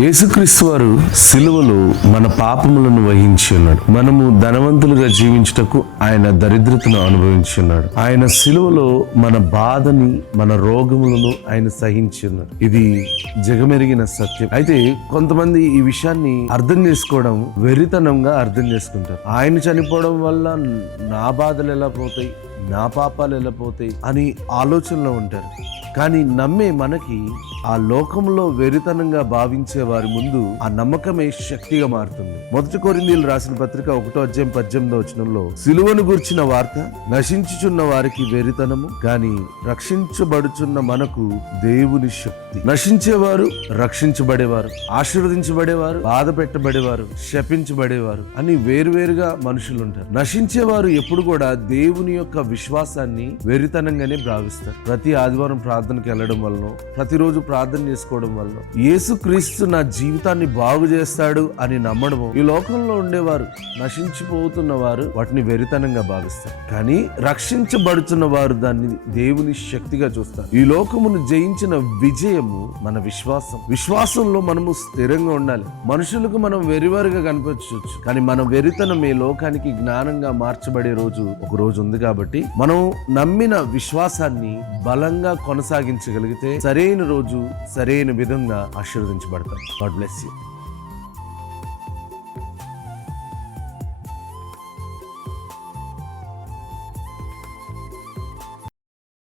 యేసుక్రీస్తు వారు సిలువలో మన పాపములను వహించి ఉన్నాడు. మనము ధనవంతులుగా జీవించుటకు ఆయన దరిద్రతను అనుభవించి ఉన్నాడు. ఆయన సిలువలో మన బాధని మన రోగములను ఆయన సహించి ఉన్నాడు. ఇది జగమెరిగిన సత్యం. అయితే కొంతమంది ఈ విషయాన్ని అర్థం చేసుకోవడం వెరితనంగా అర్థం చేసుకుంటారు. ఆయన చనిపోవడం వల్ల నా బాధలు ఎలా పోతాయి నా పాపాలు ఎలా పోతాయి అని ఆలోచనలో ఉంటారు. కానీ నమ్మే మనకి ఆ లోకంలో వెరితనంగా భావించే వారి ముందు ఆ నమ్మకమే శక్తిగా మారుతుంది. మొదటి కోరిందీలు రాసిన పత్రిక ఒకటో అధ్యాయం పద్దెనిమిదో వచనంలో సిలువను గుర్చిన వార్త నశించుచున్న వారికి వెరితనము కానీ రక్షించబడుచున్న మనకు దేవుని శక్తి. నశించేవారు రక్షించబడేవారు ఆశీర్వదించబడేవారు బాధ పెట్టబడేవారు శపించబడేవారు అని వేరువేరుగా మనుషులు ఉంటారు నశించేవారు ఎప్పుడు కూడా దేవుని యొక్క విశ్వాసాన్ని వెరితనంగానే భావిస్తారు. ప్రతి ఆదివారం ప్రార్థనకి వెళ్ళడం వలన ప్రతిరోజు ప్రార్థన చేసుకోవడం వల్ల. యేసుక్రీస్తు నా జీవితాన్ని బాగు చేస్తాడు అని నమ్మడము ఈ లోకంలో ఉండేవారు నశించిపోతున్న వారు వాటిని వెరితనంగా భావిస్తారు. కానీ రక్షించబడుతున్న వారు దాన్ని దేవుని శక్తిగా చూస్తారు. ఈ లోకమును జయించిన విజయము మన విశ్వాసం. విశ్వాసంలో మనము స్థిరంగా ఉండాలి. మనుషులకు మనం వెరివారుగా కనిపించవచ్చు. కానీ మన వెరితనం ఈ లోకానికి జ్ఞానంగా మార్చబడే రోజు ఒక రోజు ఉంది కాబట్టి మనం నమ్మిన విశ్వాసాన్ని బలంగా కొనసాగించగలిగితే సరైన రోజు సరైన విధంగా ఆశీర్వదించబడతాం గాడ్ బ్లెస్ యూ